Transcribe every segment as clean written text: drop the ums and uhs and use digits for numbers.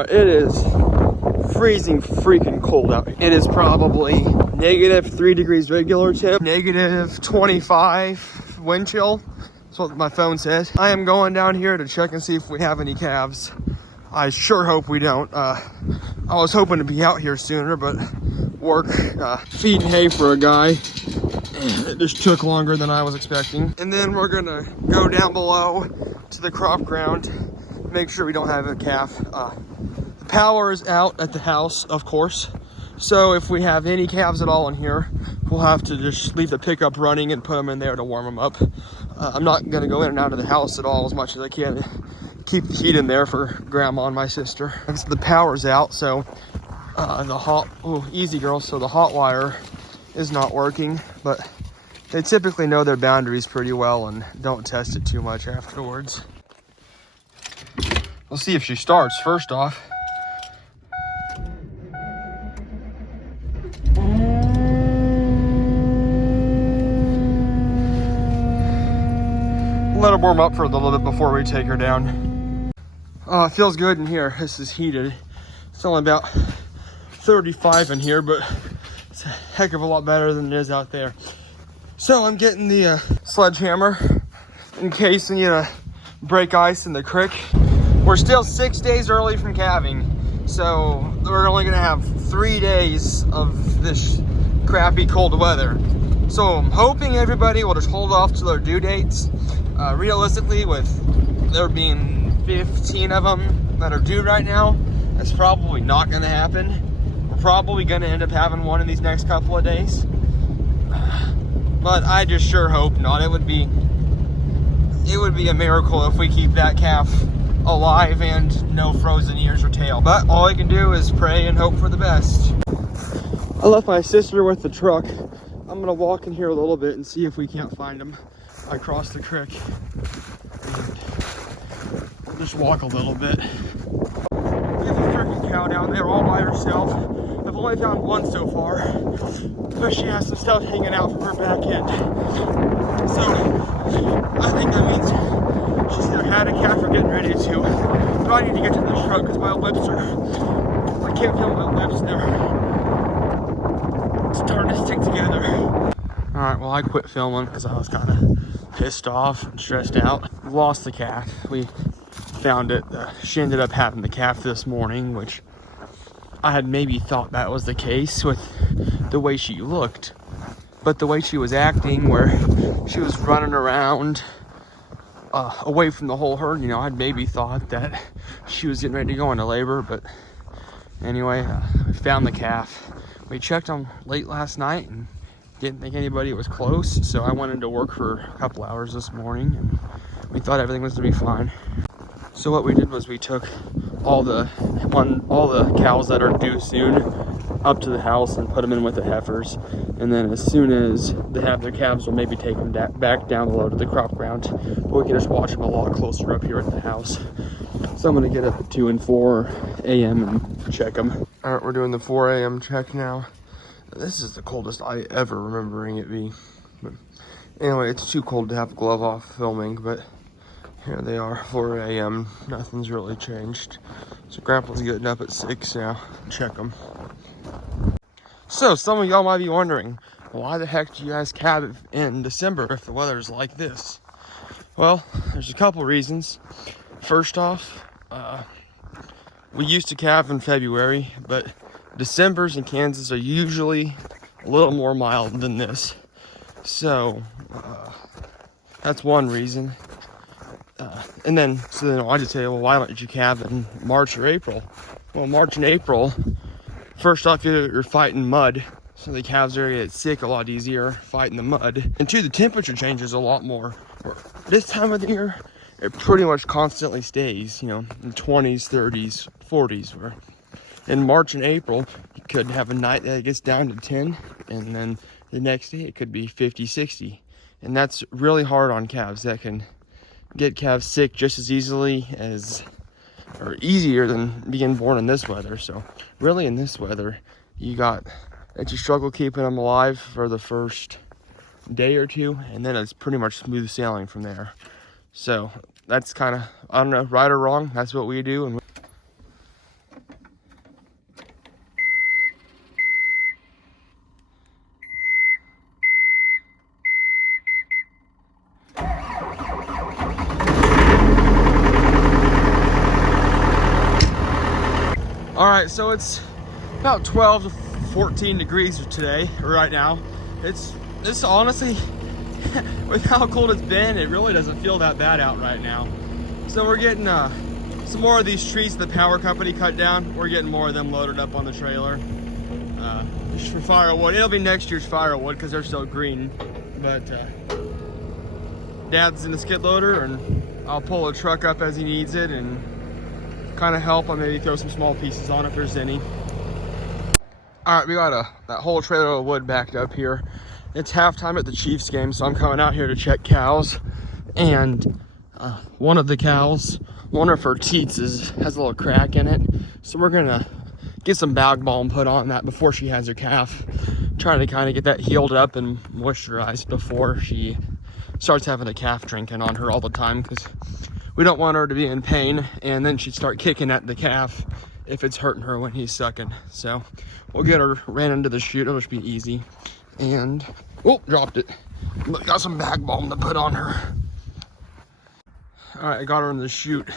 It is freezing freaking cold out. It is probably -3 degrees regular temp, -25 wind chill. That's what my phone says. I am going down here to check and see if we have any calves. I sure hope we don't. I was hoping to be out here sooner, but work feeding hay for a guy, it just took longer than I was expecting. And then we're gonna go down below to the crop ground, make sure we don't have a calf. The power is out at the house, of course. So if we have any calves at all in here, we'll have to just leave the pickup running and put them in there to warm them up. I'm not gonna go in and out of the house at all as much as I can. Keep the heat in there for grandma and my sister. The power's out, so easy girl, so the hot wire is not working, but they typically know their boundaries pretty well and don't test it too much afterwards. We'll see if she starts first off. Let her warm up for a little bit before we take her down. It feels good in here. This is heated. It's only about 35 in here, but it's a heck of a lot better than it is out there. So I'm getting the sledgehammer in case we need to break ice in the creek. We're still 6 days early from calving, so we're only gonna have 3 days of this crappy cold weather. So I'm hoping everybody will just hold off to their due dates. Realistically, with there being 15 of them that are due right now, that's probably not going to happen. We're probably going to end up having one in these next couple of days, but I just sure hope not. It would be a miracle if we keep that calf alive and no frozen ears or tail, but all I can do is pray and hope for the best. I left my sister with the truck. I'm gonna walk in here a little bit and see if we can't find them. I crossed the creek. Just walk a little bit. We have a freaking cow down there all by herself. I've only found one so far, but she has some stuff hanging out from her back end. So I think that means she's either had a calf or getting ready to. But I need to get to this truck because my lips I can't feel my lips. They're starting to stick together. All right, well, I quit filming because I was kind of pissed off and stressed out. Lost the calf. We found it. She ended up having the calf this morning, which I had maybe thought that was the case with the way she looked, but the way she was acting, where she was running around away from the whole herd, I'd maybe thought that she was getting ready to go into labor. But anyway, we found the calf. We checked on late last night and didn't think anybody was close, so I went into work for a couple hours this morning and we thought everything was gonna be fine. So what we did was we took all the cows that are due soon up to the house and put them in with the heifers, and then as soon as they have their calves, we'll maybe take them back down below to the crop ground, but we can just watch them a lot closer up here at the house. So I'm gonna get up at 2 and 4 a.m. and check them. All right, we're doing the 4 a.m. check now. This is the coldest I ever remembering it be. But anyway, it's too cold to have a glove off filming, but here they are, 4 a.m. Nothing's really changed. So Grandpa's getting up at 6 now. Check them. So some of y'all might be wondering, why the heck do you guys calve in December if the weather's like this? Well, there's a couple reasons. First off, we used to calve in February, but Decembers in Kansas are usually a little more mild than this. So that's one reason. And then I just say, well, why don't you calve in March or April? Well, March and April, first off, you're fighting mud, so the calves are gonna get sick a lot easier fighting the mud. And two, the temperature changes a lot more. This time of the year, it pretty much constantly stays, in 20s, 30s, 40s. Where in March and April, you could have a night that it gets down to 10, and then the next day it could be 50, 60. And that's really hard on calves. That can get calves sick just as easily or easier than being born in this weather. So really in this weather, you struggle keeping them alive for the first day or two, and then it's pretty much smooth sailing from there. So that's kind of, I don't know, right or wrong, that's what we do. And All right, so it's about 12 to 14 degrees today, or right now. It's honestly, with how cold it's been, it really doesn't feel that bad out right now. So we're getting some more of these trees the power company cut down. We're getting more of them loaded up on the trailer. Just for firewood. It'll be next year's firewood because they're still green. But Dad's in the skid loader, and I'll pull a truck up as he needs it and kind of help. I'll maybe throw some small pieces on if there's any. All right, we got that whole trailer of wood backed up here. It's halftime at the Chiefs game, so I'm coming out here to check cows. And one of the cows, one of her teats has a little crack in it. So we're gonna get some bag balm put on that before she has her calf. Trying to kind of get that healed up and moisturized before she starts having a calf drinking on her all the time, because we don't want her to be in pain and then she'd start kicking at the calf if it's hurting her when he's sucking. So we'll get her ran into the chute. It'll just be easy. And oh, dropped it. But got some bag balm to put on her. All right, I got her in the chute. I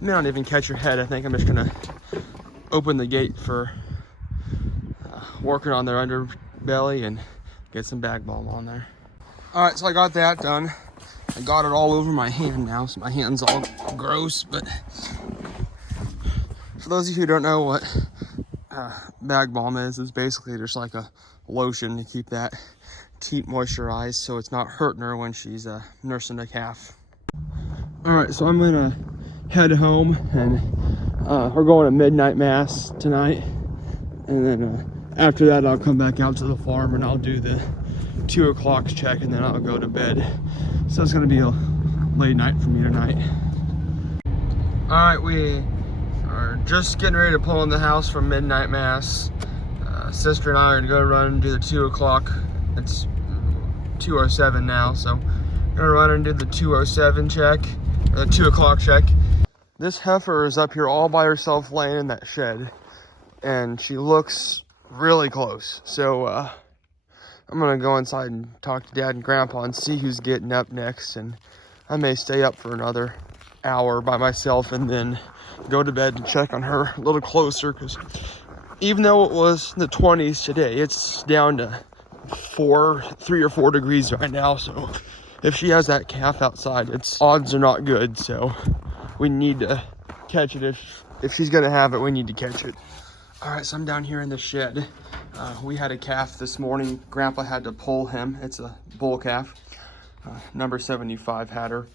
may not even catch her head. I think I'm just gonna open the gate for working on their underbelly and get some bag balm on there. All right, so I got that done. I got it all over my hand now, so my hand's all gross. But for those of you who don't know what bag balm is basically just like a lotion to keep that teat moisturized so it's not hurting her when she's nursing a calf. All right, so I'm gonna head home, and we're going to midnight mass tonight, and then after that I'll come back out to the farm and I'll do the 2 o'clock check, and then I'll go to bed. So it's gonna be a late night for me tonight. All right, we are just getting ready to pull in the house from midnight mass. Sister and I are gonna go run and do the 2 o'clock. It's 2:07 now, so gonna run and do the 2:07 check, or the 2 o'clock check. This heifer is up here all by herself laying in that shed, and she looks really close. So I'm gonna go inside and talk to Dad and Grandpa and see who's getting up next, and I may stay up for another hour by myself and then go to bed and check on her a little closer, because even though it was in the 20s today, it's down to 3 or 4 degrees right now. So if she has that calf outside, its odds are not good. So we need to catch it. If she's gonna have it, we need to catch it. All right, so I'm down here in the shed. We had a calf this morning. Grandpa had to pull him. It's a bull calf. Number 75 had her.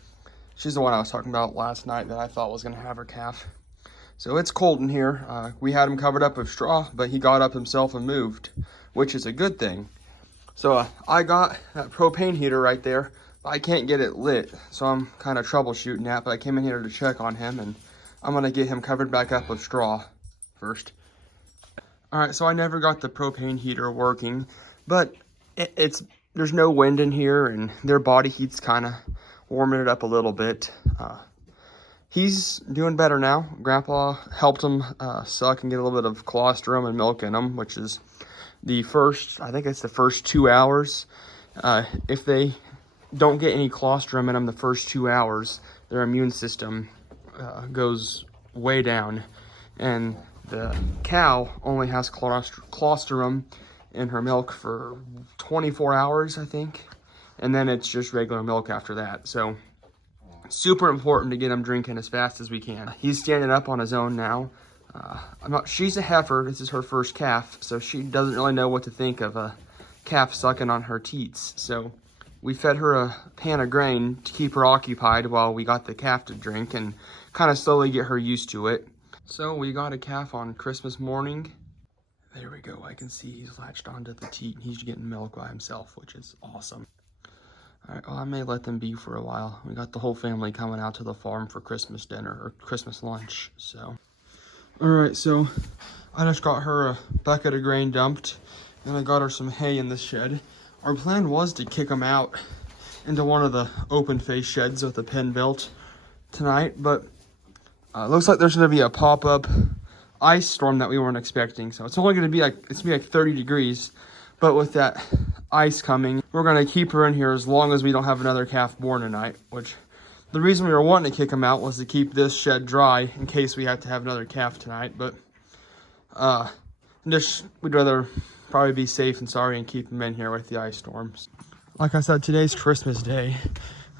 She's the one I was talking about last night that I thought was gonna have her calf. So it's cold in here. We had him covered up with straw, but he got up himself and moved, which is a good thing. So I got that propane heater right there, but I can't get it lit. So I'm kind of troubleshooting that, but I came in here to check on him, and I'm gonna get him covered back up with straw first. All right, so I never got the propane heater working, but there's no wind in here, and their body heat's kind of warming it up a little bit. He's doing better now. Grandpa helped him suck and get a little bit of colostrum and milk in him, which is I think it's the first 2 hours. If they don't get any colostrum in them the first 2 hours, their immune system goes way down. And the cow only has colostrum in her milk for 24 hours, I think. And then it's just regular milk after that. So super important to get him drinking as fast as we can. He's standing up on his own now. She's a heifer. This is her first calf, so she doesn't really know what to think of a calf sucking on her teats. So we fed her a pan of grain to keep her occupied while we got the calf to drink and kind of slowly get her used to it. So we got a calf on Christmas morning. There we go. I can see he's latched onto the teat and he's getting milk by himself, which is awesome. All right, well, I may let them be for a while. We got the whole family coming out to the farm for Christmas dinner or Christmas lunch, so. All right, so I just got her a bucket of grain dumped, and I got her some hay in the shed. Our plan was to kick them out into one of the open face sheds with a pen built tonight, but it looks like there's gonna be a pop-up ice storm that we weren't expecting. So it's only gonna be like 30 degrees, but with that ice coming, we're gonna keep her in here as long as we don't have another calf born tonight, which the reason we were wanting to kick them out was to keep this shed dry in case we had to have another calf tonight. But We'd rather probably be safe and sorry and keep them in here with the ice storms. Like I said, today's Christmas Day.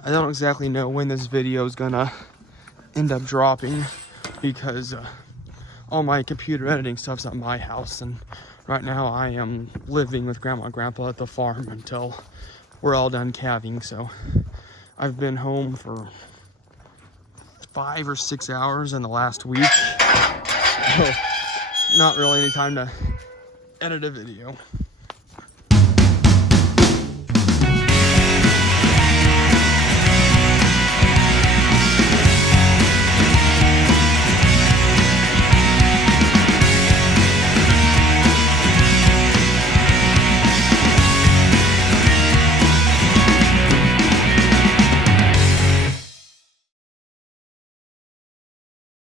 I don't exactly know when this video is gonna end up dropping because all my computer editing stuff's at my house, and right now I am living with Grandma and Grandpa at the farm until we're all done calving. So I've been home for 5 or 6 hours in the last week. So not really any time to edit a video.